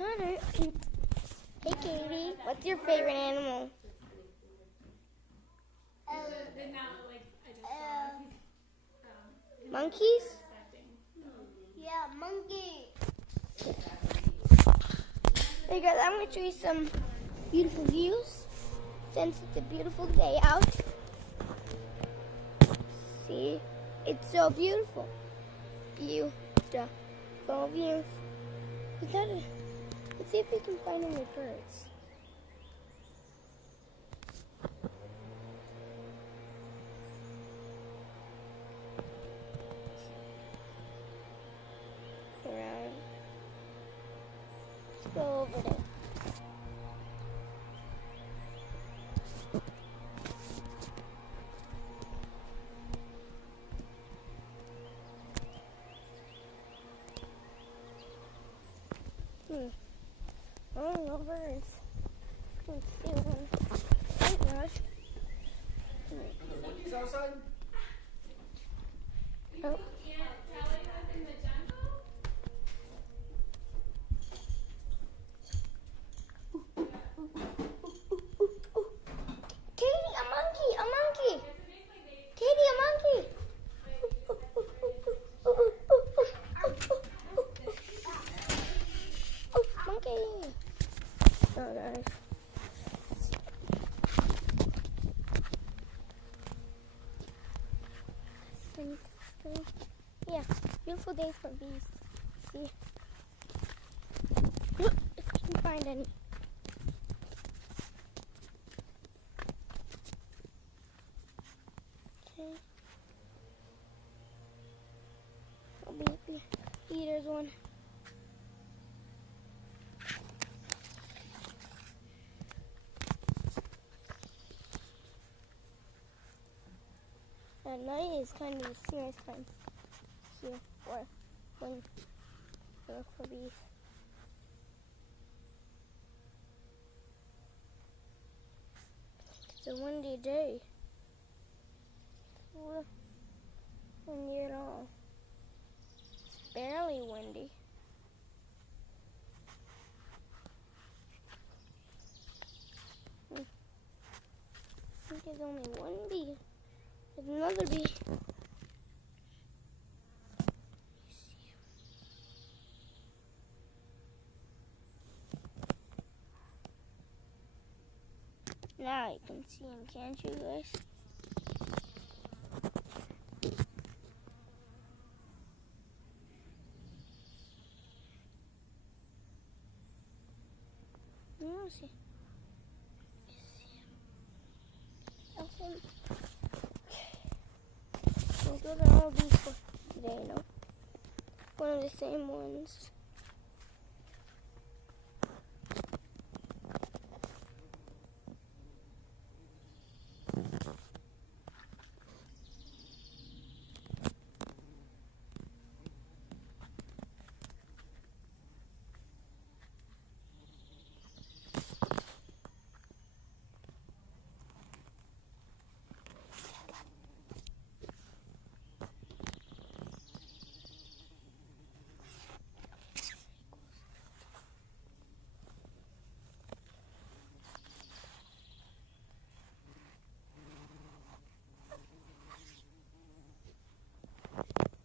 Connor. Hey, Katie. What's your favorite animal? Monkeys? Yeah, monkey. Hey guys, I'm going to show you some beautiful views since it's a beautiful day out. See? It's so beautiful. Beautiful views. Let's see if we can find any birds. Around. Let's go over there. Oh, no birds. Let's see one. Hey, Rush. Monkeys outside? Oh. Katie, a monkey, a monkey. Katie, a monkey. Monkey. Oh, guys. Yeah, beautiful day for bees. See, if we can find any. Okay. Oh, baby. There's one. At night is kind of a serious time here for when you look for bees. It's a windy day. Not windy at all. It's barely windy. I think there's only one bee. There's another bee. Now you can see him, can't you guys? No, see. Okay. Those are all bees for today, no? One of the same ones.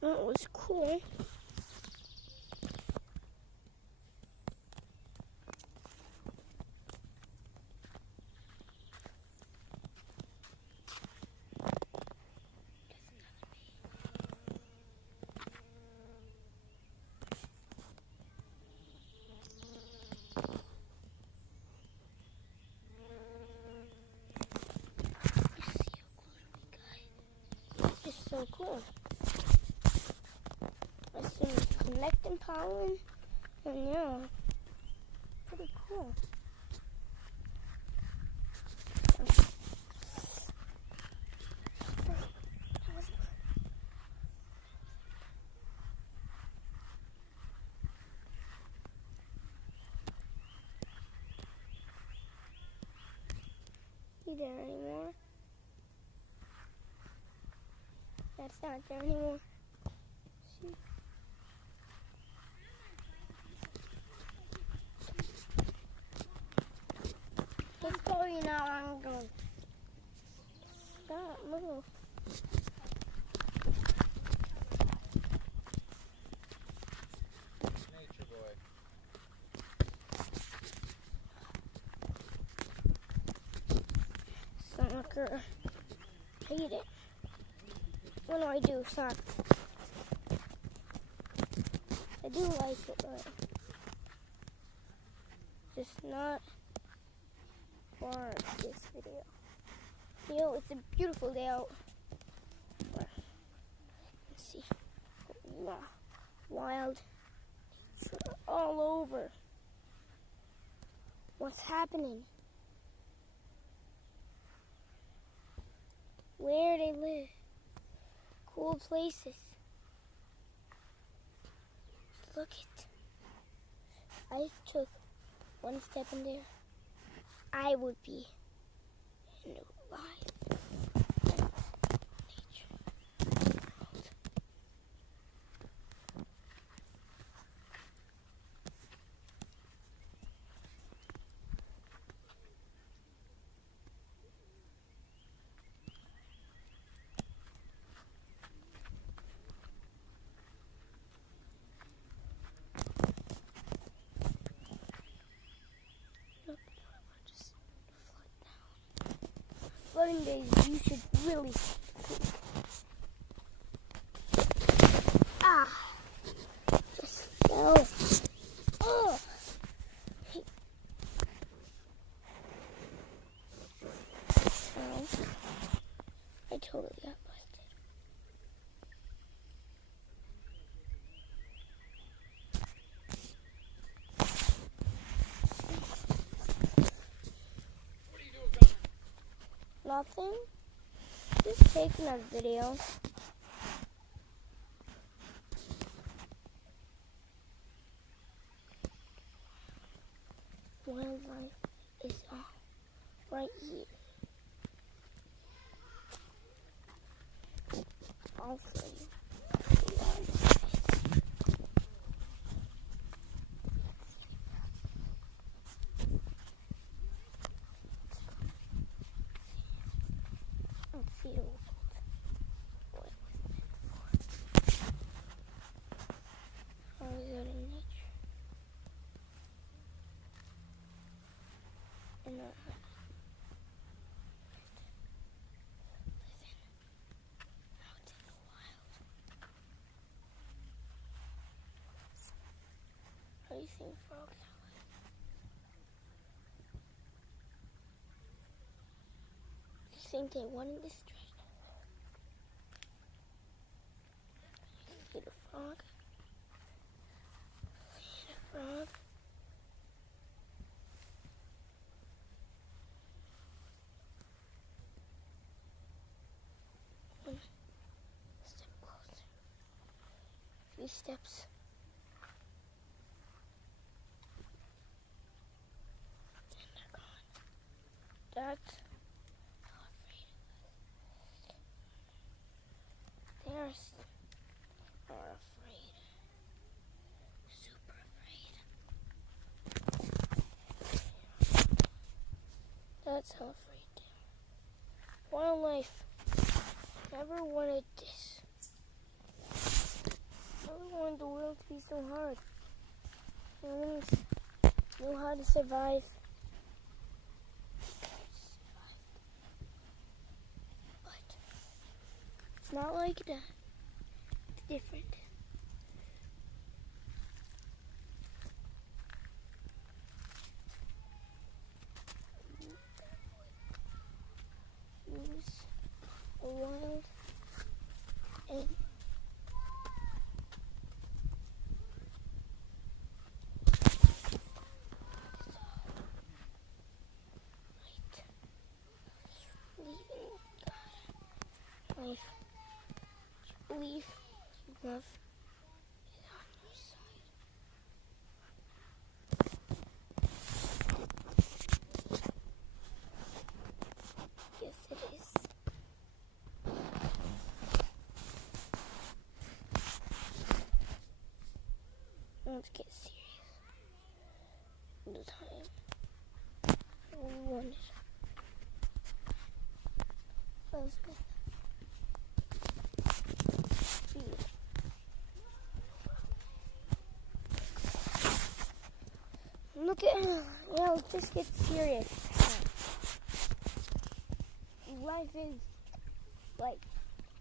That was cool. It's so cool. I see collecting pollen, and yeah, pretty cool. Is there anymore? That's not there anymore. See? No. Nature boy. Soccer. Hate it. What do I do? Soccer. I do like it, but just not for this video. You know, it's a beautiful day out. Let's see. Wow. Wild nature all over. What's happening? Where they live. Cool places. Look it. I took one step in there. I would be in the live nature world. Look, just flood down. Flooding days, you should really. Ah! Just fell. Oh! So, I totally got busted. What are you doing, Connor? Nothing. Just taking a video. Wildlife is all right here. I'll show you. Let's see what it was meant for. How is it in nature? And not listen out in the wild. How do you think frogs are like? Do you think they won in this trade? See the frog? See the frog? One step closer. A few steps. And they're gone. That's how afraid it was. There's are afraid. Super afraid. That's how afraid they are. Wildlife never wanted this. Never wanted the world to be so hard. Humans knew how to survive. But it's not like that. It's different. Use a wild and life. Believe love is on your side. Yes, it is. Let's get serious. The time we wanted. I was with Look at, let's just get serious. Life is like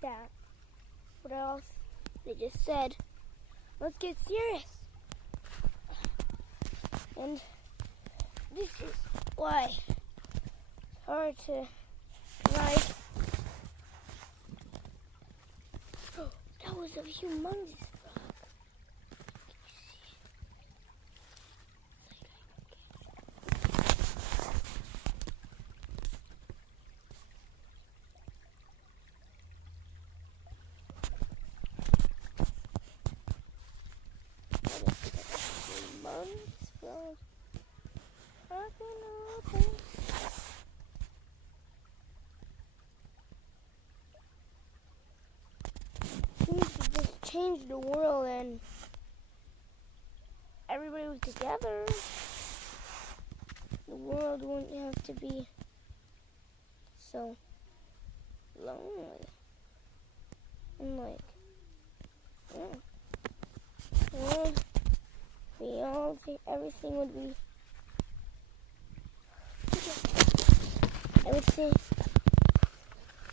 that. What else? They just said, let's get serious. And this is why it's hard to write. Oh, that was a humongous frog. Humongous frog. Seems to just change the world and everybody was together. The world wouldn't have to be so lonely. And like, we all think everything would be, I would say,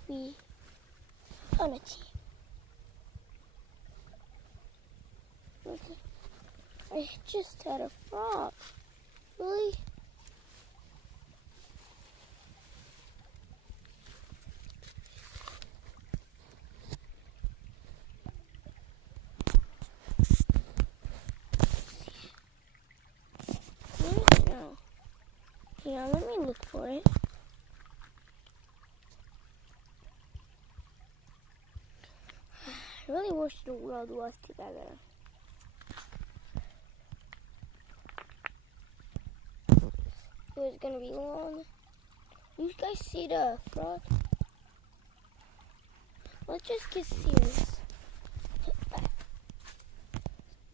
be on a team. Okay. I just had a frog. Really? No. Yeah, let me look for it. I really wish the world was together. It was gonna be long. You guys see the frog? Let's just get serious.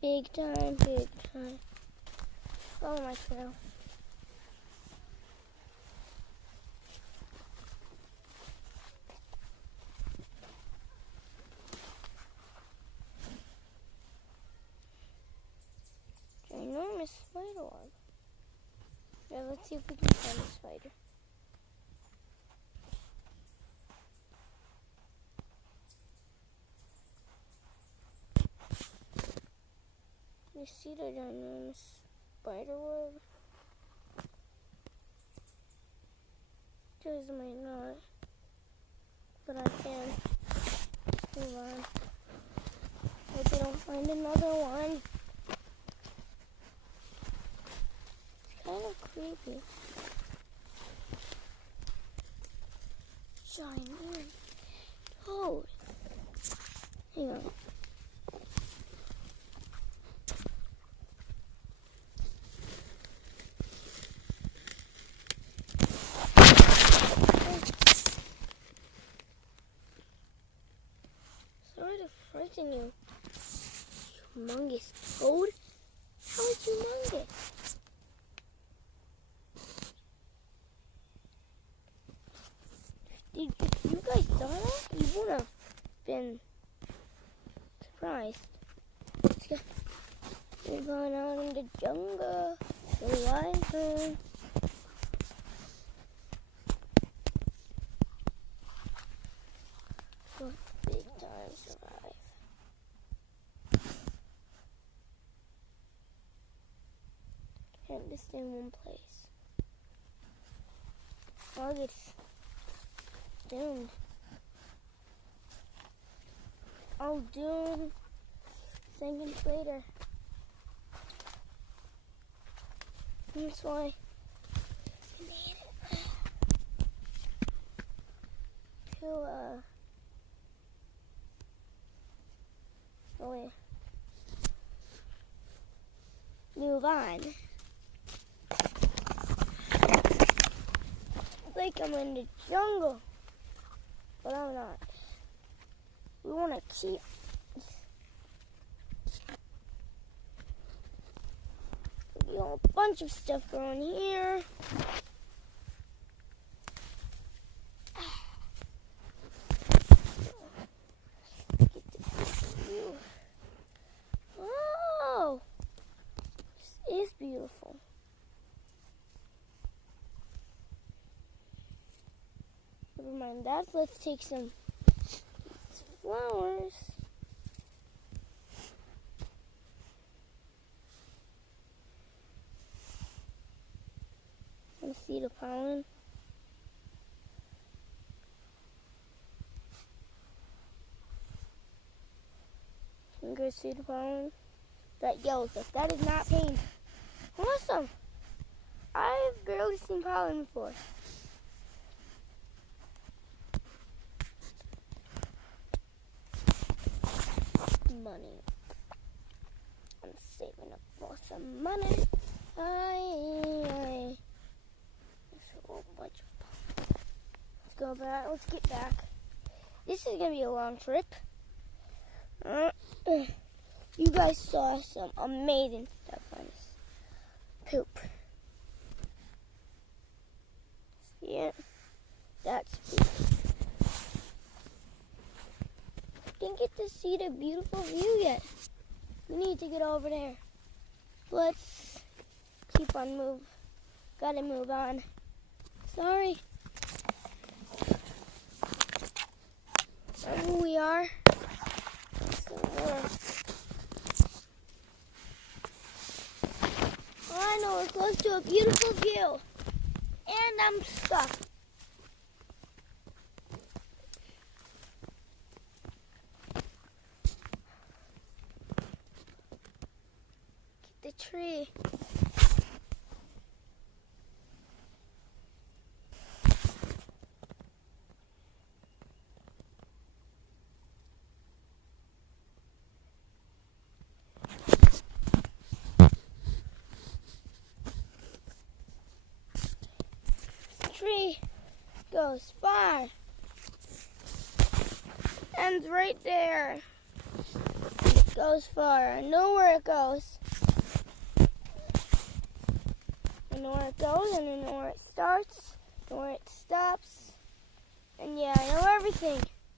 Big time, big time. Follow my trail. Ginormous spider web. Yeah, let's see if we can find a spider. You see the ginormous spider web? Just might not, but I can. Move on. Hope we don't find another one. It's kind of creepy. Giant toad. Hang on. Sorry to frighten you. Humongous toad? How is humongous? If you guys saw that, you would have been surprised. Let's go. We're going out in the jungle. The wyvern. What big time survive. Can't just stay in one place. I'll get doomed. I'll doom seconds later. That's why I made it to move on. Like I'm in the jungle, but I'm not. We want to keep a bunch of stuff growing here. Get this view. Oh, this is beautiful. And that's, let's take some flowers. And see the pollen. You guys see the pollen? That yellow stuff. That is not pain. Awesome. I've barely seen pollen before. Money. I'm saving up for some money. There's a whole bunch of pollen. Let's go back. Let's get back. This is gonna be a long trip. You guys saw some amazing stuff on this poop. See it? That's poop. Didn't get to see the beautiful view yet. We need to get over there. Let's keep on move. Gotta move on. Sorry. Who we are. I know we're close to a beautiful view. And I'm stuck. Get the tree. Tree goes far. Ends right there. It goes far. I know where it goes. I know where it goes, and I know where it starts, and where it stops. And yeah, I know everything.